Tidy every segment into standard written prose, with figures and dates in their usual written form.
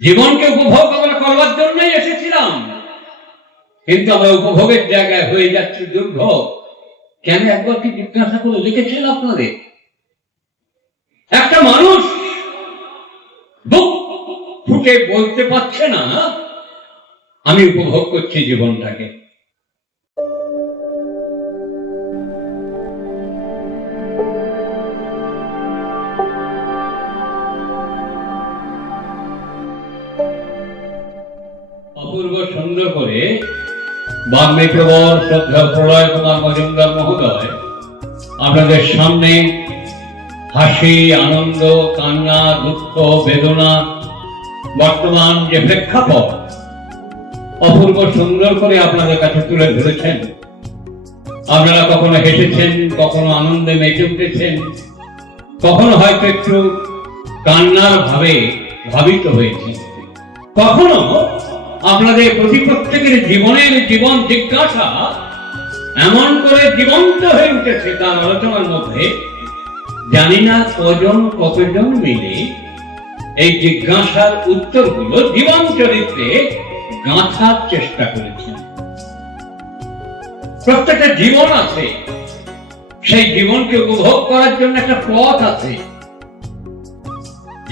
জীবনকে উপভোগ আমরা করবার জন্যই এসেছিলাম, কিন্তু আমরা উপভোগের জায়গায় হয়ে যাচ্ছি দুর্ভোগ। কেন একবার কি জিজ্ঞাসা করে দেখেছেন আপনাদের? একটা মানুষ বুক ফুটে বলতে পারছে না আমি উপভোগ করছি জীবনটাকে। অপূর্ব সুন্দর করে বাগ্মিপ্রবর শ্রদ্ধা প্রলয় কুমার মজুমদার মহোদয় আপনাদের সামনে হাসি, আনন্দ, কান্না, দুঃখ, বেদনা, বর্তমান যে প্রেক্ষাপট অপূর্ব সুন্দর করে আপনাদের কাছে তুলে ধরেছেন। আপনারা কখনো হেসেছেন, কখনো আনন্দে মেতে উঠেছেন, কখনো হয়তো একটু কান্নার ভাবে ভাবিত হয়েছে, কখনো আপনাদের প্রত্যেকের জীবনের জীবন জিজ্ঞাসা এমন করে জীবন্ত হয়ে উঠেছে তার আলোচনার মধ্যে। জানি না কতজন মিলে এই জিজ্ঞাসার উত্তরগুলো জীবন চরিত্রে গাঁথার চেষ্টা করেছেন। প্রত্যেকটা জীবন আছে, সেই জীবনকে উপভোগ করার জন্য একটা পথ আছে।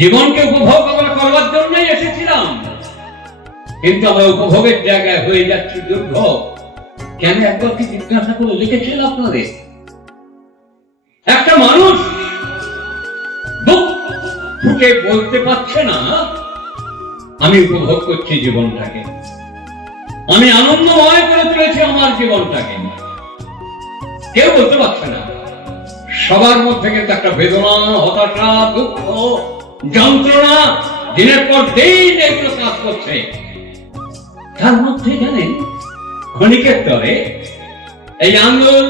জীবনকে উপভোগ আমরা করবার জন্যই এসেছিলাম, কিন্তু আমরা উপভোগের জায়গায় হয়ে যাচ্ছি দুর্ভোগ। কেন একবার কি জিজ্ঞাসা করে দেখেছেন আপনাদের? একটা মানুষ বুক ফুটে বলতে পারছে না আমি উপভোগ করছি জীবনটাকে, আমি আনন্দময় করে তুলেছি আমার জীবনটাকে। কেউ বলতে পারছে না। সবার মধ্যে কিন্তু একটা বেদনা, হতাশা, দুঃখ, যন্ত্রণা দিনের পর দিন এগুলো কাজ করছে। তার মধ্যে জানেন ক্ষণিকের তরে এই আন্দোলন,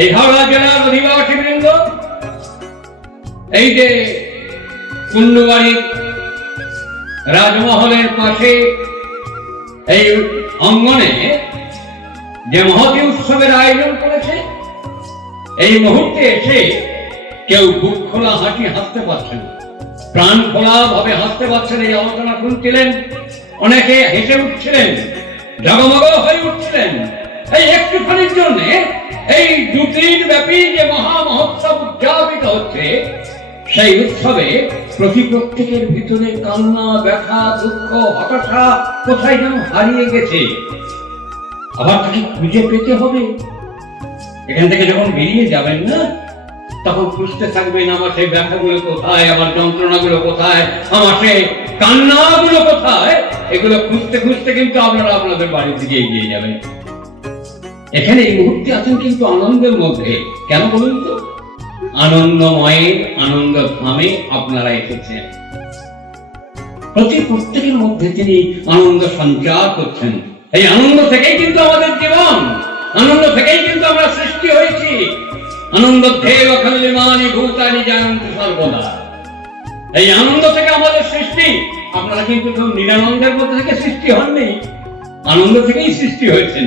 এই হাওড়া জেলার অধিবাসী বৃন্দ, এই যে কুন্ডুবাড়ি রাজমহলের পাশে এই অঙ্গনে যে মহতী উৎসবের আয়োজন করেছে, এই মুহূর্তে এসে কেউ বুক খোলা হাসতে পারছেন, প্রাণ খোলা ভাবে হাসতে পারছেন। এই আলোচনা শুনছিলেন, অনেকে হেসে উঠছিলেন, জগমগ হয়ে উঠছিলেন। এই একটুখানির জন্য এই 2 দিন ব্যাপী যে মহা মহোৎসব উদযাপিত হচ্ছে, সেই উৎসবে প্রত্যেকের ভিতরে কান্না, ব্যথা, দুঃখ, হতাশা কোথায় যেন হারিয়ে গেছে। আবার তাকে খুঁজে পেতে হবে। এখান থেকে যখন বেরিয়ে যাবেন না, তখন খুঁজতে থাকবেন আমার সেই ব্যথাগুলো কোথায়, আমার যন্ত্রণাগুলো কোথায়, আমার সেই কান্নাগুলো কোথায়। এগুলো খুঁজতে খুঁজতে কিন্তু আপনারা আপনাদের বাড়ি থেকে এগিয়ে যাবেন। এখানে এই মুহূর্তে আছেন কিন্তু আনন্দের মধ্যে। কেন বলুন তো? আনন্দময়ের আনন্দ ধামে আপনারা এসেছেন। প্রত্যেকের মধ্যে তিনি আনন্দ সঞ্চার করছেন। এই আনন্দ থেকেই কিন্তু আমাদের জীবন, আনন্দ থেকেই কিন্তু আমরা সৃষ্টি হয়েছি। আনন্দ ধেয় খলিমানি ভূতানি জানন্তু সর্বদা। এই আনন্দ থেকে আমাদের সৃষ্টি। আপনারা কিন্তু কেউ নিরানন্দের মধ্যে থেকে সৃষ্টি হননি, আনন্দ থেকেই সৃষ্টি হয়েছেন।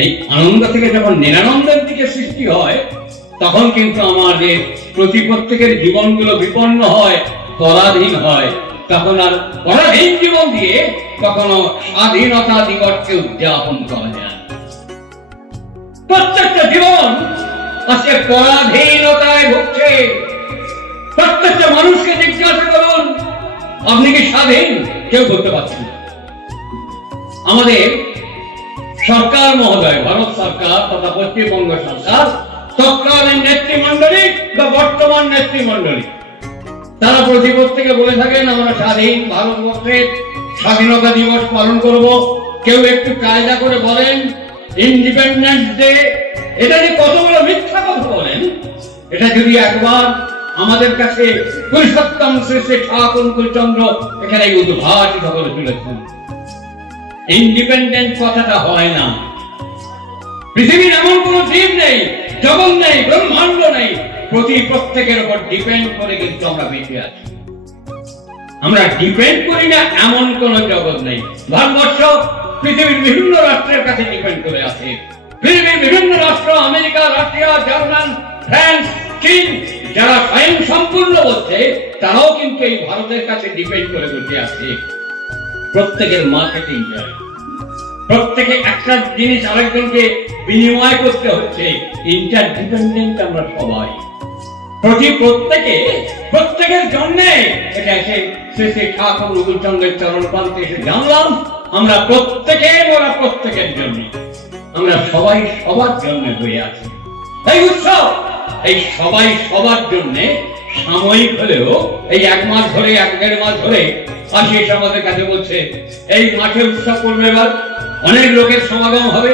এই আনন্দ থেকে যখন নিরানন্দের দিকে সৃষ্টি হয়, তখন কিন্তু আমাদের প্রত্যেকের জীবনগুলো বিপন্ন হয়, পরাধীন হয়। তখন আর পরাধীন জীবন দিয়ে কখনো স্বাধীনতা দিবসকে উদযাপন করা যায়। প্রত্যেকটা জীবন আজকে পরাধীনতায় ভুগছে। প্রত্যেকটা মানুষকে জিজ্ঞাসা করুন, আপনি কি স্বাধীন? কেউ বলতে পারছেন না। আমাদের সরকার মহোদয়, ভারত সরকার তথা পশ্চিমবঙ্গ সরকার, তৎকালীন নেতৃমণ্ডলী বা বর্তমান নেতৃমণ্ডলী, তারা প্রত্যেকে বলে থাকেন আমরা স্বাধীন ভারতবর্ষের স্বাধীনতা দিবস পালন করব। কেউ একটু কায়দা করে বলেন ইন্ডিপেন্ডেন্স ডে। এটা যে কত বড় মিথ্যা কথা বলেন, এটা যদি একবার আমাদের কাছে পুরুষোত্তম শ্রী ঠাকুরচন্দ্র এখানে উদ্ভাসিত করে তুলেছেন। ইন্ডিপেন্ডেন্ট কথাটা হয় না। পৃথিবীর এমন কোন দ্বীপ নেই, জগৎ নেই, ব্রহ্মাণ্ড নেই, প্রত্যেকের উপর ডিপেন্ড করে কিন্তু আমরা বেঁচে আছি। আমরা ডিপেন্ড করি না এমন কোন জগৎ নেই। ভারতবর্ষ পৃথিবীর বিভিন্ন রাষ্ট্রের কাছে ডিপেন্ড করে আছে। পৃথিবীর বিভিন্ন রাষ্ট্র, আমেরিকা, রাশিয়া, জার্মান, ফ্রান্স, চীন, যারা স্বয়ং সম্পূর্ণ বলছে তারাও কিন্তু এই ভারতের কাছে ডিপেন্ড করে বসে আছে। প্রত্যেকের মার্কেটিং যায়, প্রত্যেকে একটা জিনিস আরেকজনকে বিনিময় করতে হচ্ছে। ইন্টারডিপেন্ডেন্ট আমরা সবাই, প্রত্যেকের জন্য। এটা এসে শ্রী ঠাকুর রঘুচন্দ্রের চরণ প্রান্তে এসে জানলাম আমরা প্রত্যেকের জন্য, আমরা সবাই সবার জন্য হয়ে আছি। এই উৎসব এই সবাই সবার জন্য সাময়িক হলেও এই 1 মাস ধরে 1.5 মাস ধরে আশিস আমাদের কাছে বলছে এই মাঠে উৎসব করবে, এবার অনেক লোকের সমাগম হবে,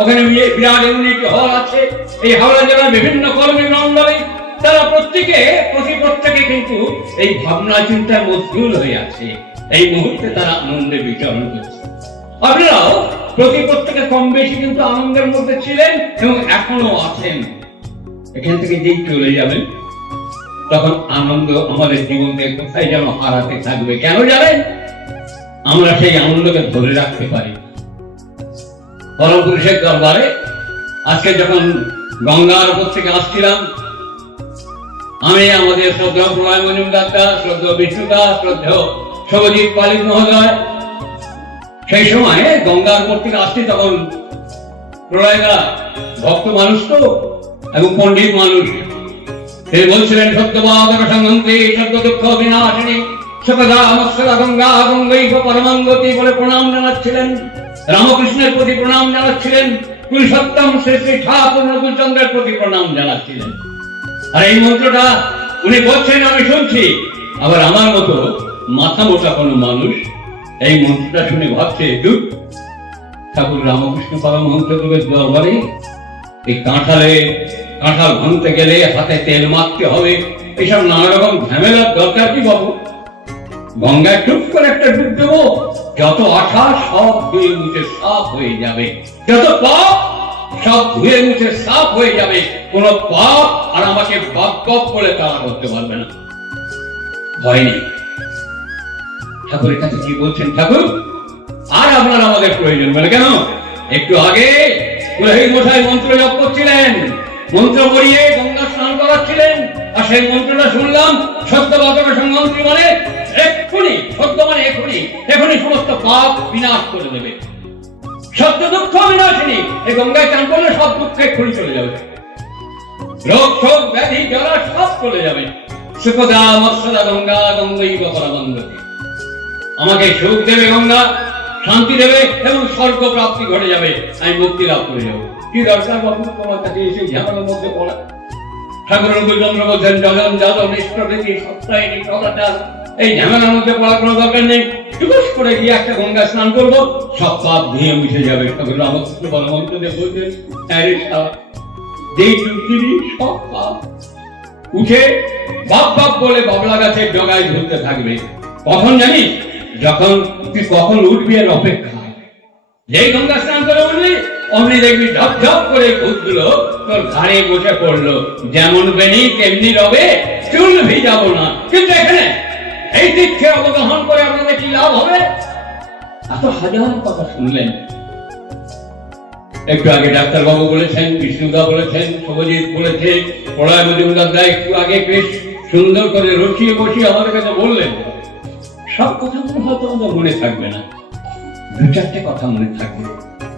ওখানে বিরাট ইউনিটি হল আছে। এই হাওড়া জেলার বিভিন্ন কর্মী মণ্ডলী তারা প্রত্যেকে কিন্তু এই ভাবনা চিন্তার মশগুল হয়ে আছে। এই মুহূর্তে তারা আনন্দে বিচরণ করছে। আপনারাও প্রত্যেকে কম বেশি কিন্তু আনন্দের মধ্যে ছিলেন এবং এখনো আছেন। এখান থেকে যেই চলে যাবেন তখন আনন্দ আমাদের জীবনে কোথায় যেন হারাতে থাকবে। কেন জানেন? আমরা সেই আনন্দকে ধরে রাখতে পারি। পরম পুরুষের দরবারে আজকে যখন গঙ্গার উপর থেকে আসছিলাম, আমি আমাদের শ্রদ্ধেয় প্রণয় মজুমদার দা, শ্রদ্ধেয় বিষ্ণুদা, শ্রদ্ধেয় শুভজিৎ পালিত মহোদয়, সেই সময় গঙ্গার উপর থেকে আসছি তখন প্রলয়দা ভক্ত মানুষ তো এবং পণ্ডিত মানুষ, তিনি বলছিলেন সত্যবাদক সংহন্তি সত্য দুঃখ বিনাশিনী সতদা মৎসদা গঙ্গা গঙ্গৈব পরমাঙ্গতি বলে প্রণাম জানাচ্ছিলেন, রামকৃষ্ণের প্রতি প্রণাম জানাচ্ছিলেন, পুরুষোত্তম শ্রী শ্রী ঠাকুর রঘুচন্দ্রের প্রতি প্রণাম জানাচ্ছিলেন। আর এই মন্ত্রটা উনি বলছেন, আমি শুনছি। আবার আমার মতো মাথা মোটা কোনো মানুষ এই মন্ত্রটা শুনে ভাবছে, ঠাকুর রামকৃষ্ণ পরমহংসদেবের দরবারে এই কাঁঠাল ভাঙতে গেলে হাতে তেল মাখতে হবে, এসব নানা রকম ঝামেলার দরকার কি বাবু? গঙ্গায় টুক করে একটা ডুব দেবো, যত আশা সব ধুয়ে মুছে সাফ হয়ে যাবে, যত পাপ সব ধুয়ে মুছে সাফ হয়ে যাবে, কোন পাপ আর আমাকে বাপ বলে তারা করতে পারবে না। ভয় নেই। ঠাকুরের কাছে কি বলছেন? ঠাকুর আর আপনার আমাদের প্রয়োজন বলে কেন? একটু আগে পুরোহিত মশাই মন্ত্র জপ করছিলেন, মন্ত্র পড়িয়ে গঙ্গা স্নান করাচ্ছিলেন, আর সেই মন্ত্রটা শুনলাম সত্যবাদক সংহন্তি মানে এক্ষুনি, সত্য মানে এখনই সমস্ত পাপ বিনাশ করে দেবে, সত্য দুঃখ বিনাশিনী। এই গঙ্গায় চান করলে সব দুঃখ এক্ষুনি চলে যাবে, রোগ শোক ব্যাধি জ্বালা সব চলে যাবে। সুখদা মৎসদা গঙ্গা গঙ্গৈব পরমাঙ্গতি, আমাকে সুখ দেবে গঙ্গা, শান্তি দেবে এবং স্বর্গ প্রাপ্তি ঘটে যাবে, আমি মুক্তি লাভ করে যাবো। কি দরকার বাবু তোমার কাছে এসে ঝামেলার মধ্যে পড়া? ঠাকুর রঘুচন্দ্র বলছেন জলম জলম নিষ্প্রভৃতি সত্যায়িনী সদাচার, এই ঝামেলার মধ্যে পড়ার কোনো দরকার নেই। টুকুস করে গিয়ে একটা গঙ্গা স্নান করবো, সব পাপ ধুয়ে মিশে যাবে। ঠাকুর রামকৃষ্ণ পরমহংসদেব বলছেন যেই ডুবদিবি সব পাপ উঠে বাপ বলে বাবলা গাছের ডগায় ঝুলতে থাকবে। কখন জানিস? যখন তুই কখন উঠবি এর অপেক্ষায়। যেই গঙ্গা স্নান করে উঠবি অমনি দেখবি ঝপঝপ করে ভূতগুলো তোর ঘাড়ে বসে পড়লো, যেমন বেনি তেমনি রবে, চুল ভিজাবো না। কিন্তু এখানে এই তীর্থে অবগাহন করে আপনাদের কি লাভ হবে? এত হাজার কথা শুনলেন। একটু আগে ডাক্তার বাবু বলেছেন, বিষ্ণুদা বলেছেন, শুভজিৎ বলেছে, প্রলয় মজুমদার দা একটু আগে বেশ সুন্দর করে রসিয়ে বসিয়ে আমাদের কাছে বললেন। সব কথাগুলো হয়তো আমাদের মনে থাকবে না, 2-4টে কথা মনে থাকবে,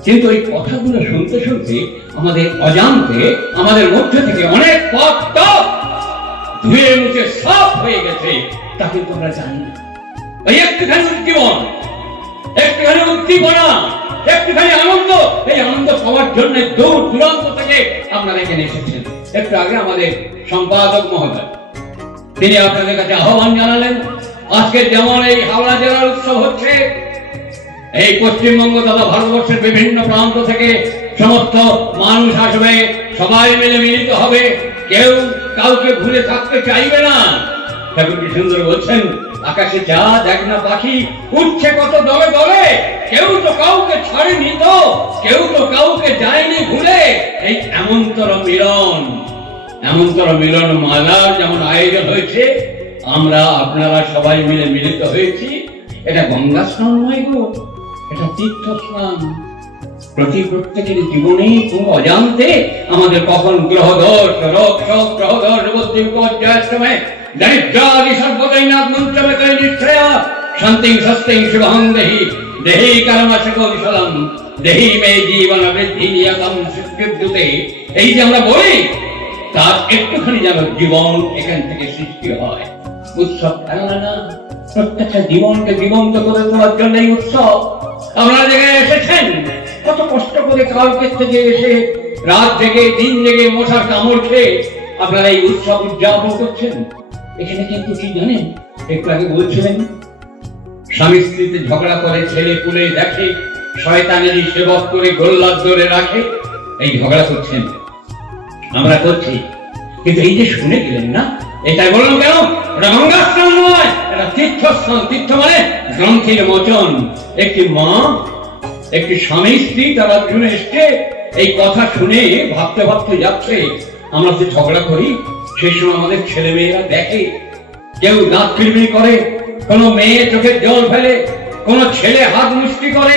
কিন্তু এই কথাগুলো শুনতে শুনতে আমাদের অজান্তে আমাদের মধ্যে থেকে অনেক পথ ধুয়ে মুছে সাফ হয়ে গেছে, তা কিন্তু আমরা জানি না। এই একটুখানি উদ্দীপন, একটুখানি উদ্দীপনা, একটুখানি আনন্দ, এই আনন্দ পাওয়ার জন্য দূর দূরান্ত থেকে আপনারা এখানে এসেছেন। একটু আগে আমাদের সম্পাদক মহোদয় তিনি আপনাদের কাছে আহ্বান জানালেন, আজকে যেমন এই হাওড়া জেলার উৎসব হচ্ছে, এই পশ্চিমবঙ্গ তথা ভারতবর্ষের বিভিন্ন প্রান্ত থেকে সমস্ত মানুষ আসবে, সবাই মিলে মিলিত হবে, কেউ কাউকে ভুলে থাকতে চাইবে না। ঠাকুর কি সুন্দর বলছেন, আকাশে যা দেখ না পাখি উঠছে কত দলে দলে, কেউ তো কাউকে ছাড়েনি, তো কেউ তো কাউকে যায়নি ভুলে। এই এমনতর মিলন মালার যেমন আয়োজন হয়েছে, আমরা আপনারা সবাই মিলে মিলিত হয়েছি। এটা গঙ্গা স্নান নয় গো, এটা তীর্থ স্নান। প্রত্যেকের জীবনে কোনো অজান্তে আমাদের কখন গ্রহদোষ রোগ শোক গ্রহদোষ বুদ্ধি বিপর্যয় দারিদ্র্যাদি সর্বদৈনাথ মন্ত্রমে করে নিশ্চয়া শান্তিং স্বস্তিং শুভং দেহি দেহি কর্মশকো বিশলম দেহি মে জীবন বৃদ্ধি নিয়তম সুখবিদ্যুতে। এই যে আমরা বলি তার একটুখানি যেন জীবন এখান থেকে সৃষ্টি হয়। উৎসব খেলা না, প্রত্যেকটা জীবনকে জীবন্ত করে তোলার জন্য এই উৎসব। আপনারা জায়গায় এসেছেন কত কষ্ট করে কালকে থেকে এসে রাত জেগে দিন জেগে মশার কামড় খেয়ে আপনারা এই উৎসব উদযাপন করছেন। এখানে কিন্তু কি জানেন, একটু আগে বলছিলেন স্বামী স্ত্রীতে ঝগড়া করে, ছেলে পুলে দেখে, শয়তানেরই সেবক করে গোল্লার ধরে রাখে, এই ঝগড়া করছেন, আমরা করছি। কিন্তু এই যে শুনে গেলেন না, এটাই বললাম কেন, এটা গঙ্গাস্নান নয়, এটা তীর্থস্থান। তীর্থ মানে গ্রন্থের মোচন। একটি মা একটি স্বামী স্ত্রী তারা দুজনে এসছে, এই কথা শুনে ভাবতে ভাবতে যাচ্ছে আমরা যে ঝগড়া করি সেই সময় আমাদের ছেলে মেয়েরা দেখে, কেউ দাঁত কিরমির করে, কোন মেয়ে চোখের জল ফেলে, কোন ছেলে হাত মুষ্টি করে।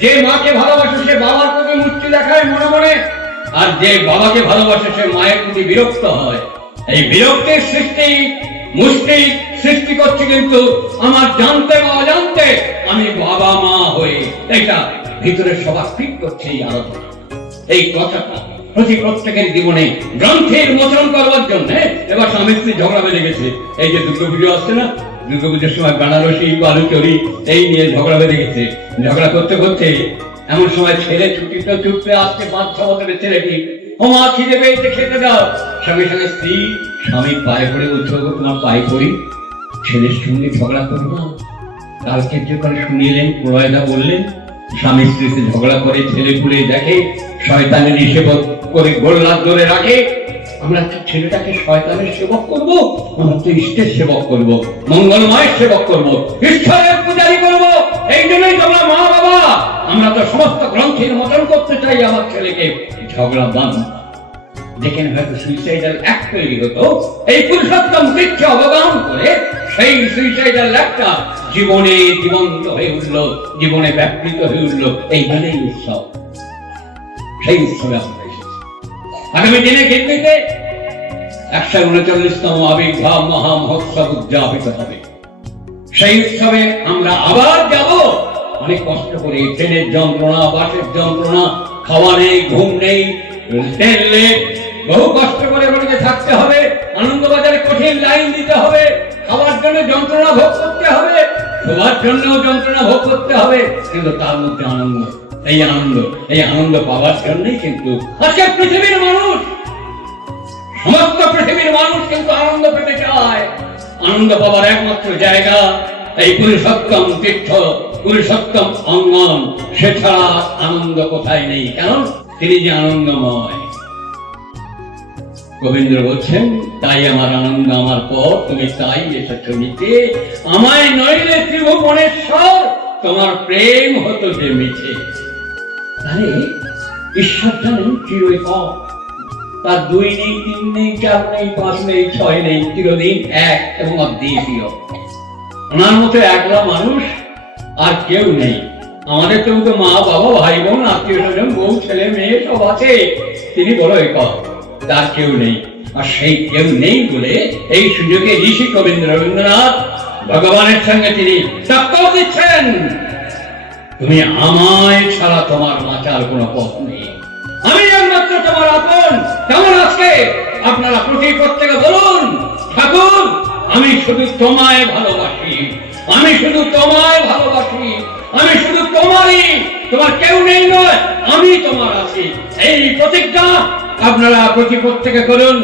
যে মাকে ভালোবাসে সে বাবার প্রতি মুষ্টি দেখায় মনে মনে, আর যে বাবাকে ভালোবাসে সে মায়ের প্রতি বিরক্ত হয়। এই বিরক্তির সৃষ্টি মুষ্টি সৃষ্টি করছে কিন্তু আমার জানতে বা অজান্তে আমি বাবা মা হয়ে, এটা ভিতরে সবার ফিট করছে এই আলোচনা। এই কথাটা প্রত্যেকের জীবনে গ্রন্থের মোচন করবার জন্য এবার স্বামী স্ত্রী ঝগড়া বেঁধে গেছে। এই যে দুর্গাপুজো আসছে না, দুর্গাপুজোর সময় বেনারসি বালুচরি এই নিয়ে ঝগড়া বেঁধে গেছে। ঝগড়া করতে করতে এমন সময় ছেলে ছুটতে আসছে 5-6 বছরের ছেলেটি, ও মা খিদে পেয়েছে খেতে দাও। সঙ্গে সঙ্গে স্ত্রী স্বামীর পায়ে পড়ে বলছে, তোমার পায়ে পড়ি, ছেলের সঙ্গে ঝগড়া করবো না। কালকে যে করে শুনিলেন প্রলয়দা বললেন স্বামী স্ত্রীতে ঝগড়া করে ছেলে পুলে দেখে, শয়তানের সেবক করে গোল্লার ধরে রাখে। আমরা ছেলেটাকে শয়তানের সেবক করবো, আমরা তো ইষ্টের সেবক করবো, মঙ্গলময়ের সেবক করবো, ঈশ্বরের পূজারি করবো। এই জন্যই তোমরা মা বাবা, আমরা তো সমস্ত গ্রন্থের মোচন করতে চাই আমার ছেলেকে। ঝগড়া বান যেখানে হয়তো সুইসাইডাল অ্যাক্ট তৈরি হতো, এই পুরুষোত্তম তীর্থে অবগান করে সেই সুইসাইডাল অ্যাক্টটা জীবনে জীবন্ত হয়ে উঠল, জীবনে ব্যাপৃত হয়ে উঠল। এইখানেই উৎসব, সেই উৎসবে আমরা এসেছি। আগামী দিনে কেন্দ্রিতে 139তম আবির্ভাব মহা মহোৎসব উদযাপিত হবে। সেই উৎসবে আমরা আবার যাব। অনেক কষ্ট করে, ট্রেনের যন্ত্রণা, বাসের যন্ত্রণা, খাওয়া নেই, ঘুম নেই, ট্রেন লেট, বহু কষ্ট করে বাড়িতে থাকতে হবে, আনন্দবাজারে কঠিন লাইন দিতে হবে, খাওয়ার জন্য যন্ত্রণা ভোগ করতে হবে, সবার জন্য যন্ত্রণা ভোগ করতে হবে, কিন্তু তার মধ্যে আনন্দ। এই আনন্দ পাওয়ার জন্যই কিন্তু আজকে পৃথিবীর মানুষ, সমস্ত পৃথিবীর মানুষ কিন্তু আনন্দ পেতে চায়। আনন্দ পাওয়ার একমাত্র জায়গা এই পুরুষোত্তম তীর্থ, পুরুষোত্তম অঙ্গন। সে ছাড়া আনন্দ কোথায় নেই, কারণ তিনি যে আনন্দময়। গোবিন্দ বলছেন, তাই আমার আনন্দ আমার পর, তুমি তাই এসেছ নিতে, আমায় নইলে ত্রিভুবনেশ্বর, তোমার প্রেম হতো যে মিছে। আরে ঈশ্বর জানেন চিরই পথ, তার 2 নেই, 3 নেই, 4 নেই, 5 নেই, 6 নেই, চিরদিন এক এবং অদ্বিতীয়। ওনার মতো একলা মানুষ আর কেউ নেই। আমাদের তো মা বাবা ভাই বোন আত্মীয় স্বজন বউ ছেলে মেয়ে সব আছে, তিনি বড় একক, তার কেউ নেই। আর সেই কেউ নেই বলে এই সুযোগে ঋষি কবীন্দ্র রবীন্দ্রনাথ ভগবানের সঙ্গে তিনি টক্কর দিচ্ছেন, তুমি আমায় ছাড়া তোমার বাঁচার কোনো পথ নেই, আমি একমাত্র তোমার আপন। কেমন আজকে আপনারা প্রত্যেকে বলুন, ঠাকুর আমি শুধু তোমায় ভালোবাসি, আমি শুধু তোমায় ভালোবাসি, আমি শুধু তোমারই, তোমার কেউ নেই নয়, আমি তোমার আছি। এই প্রতিজ্ঞা আপনারা প্রত্যেকে করুন।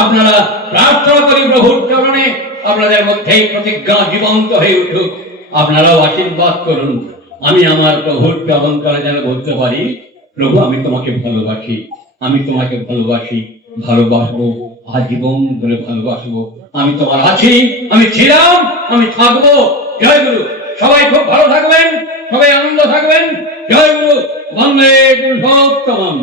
আপনারা প্রার্থনা করি প্রভুর চরণে আপনাদের মধ্যে এই প্রতিজ্ঞা জীবন্ত হয়ে উঠুক। আপনারাও আশীর্বাদ করুন, আমি আমার প্রভুর চরণ তলে যেন বলতে পারি, প্রভু আমি তোমাকে ভালোবাসি, আমি তোমাকে ভালোবাসি, ভালোবাসবো, আজীবন ধরে ভালোবাসবো। আমি তোমার আছি, আমি ছিলাম, আমি থাকবো। জয় গুরু। সবাই খুব ভালো থাকবেন, সবাই আনন্দ থাকবেন। জয় গুরু। বন্দে পুরুষোত্তম।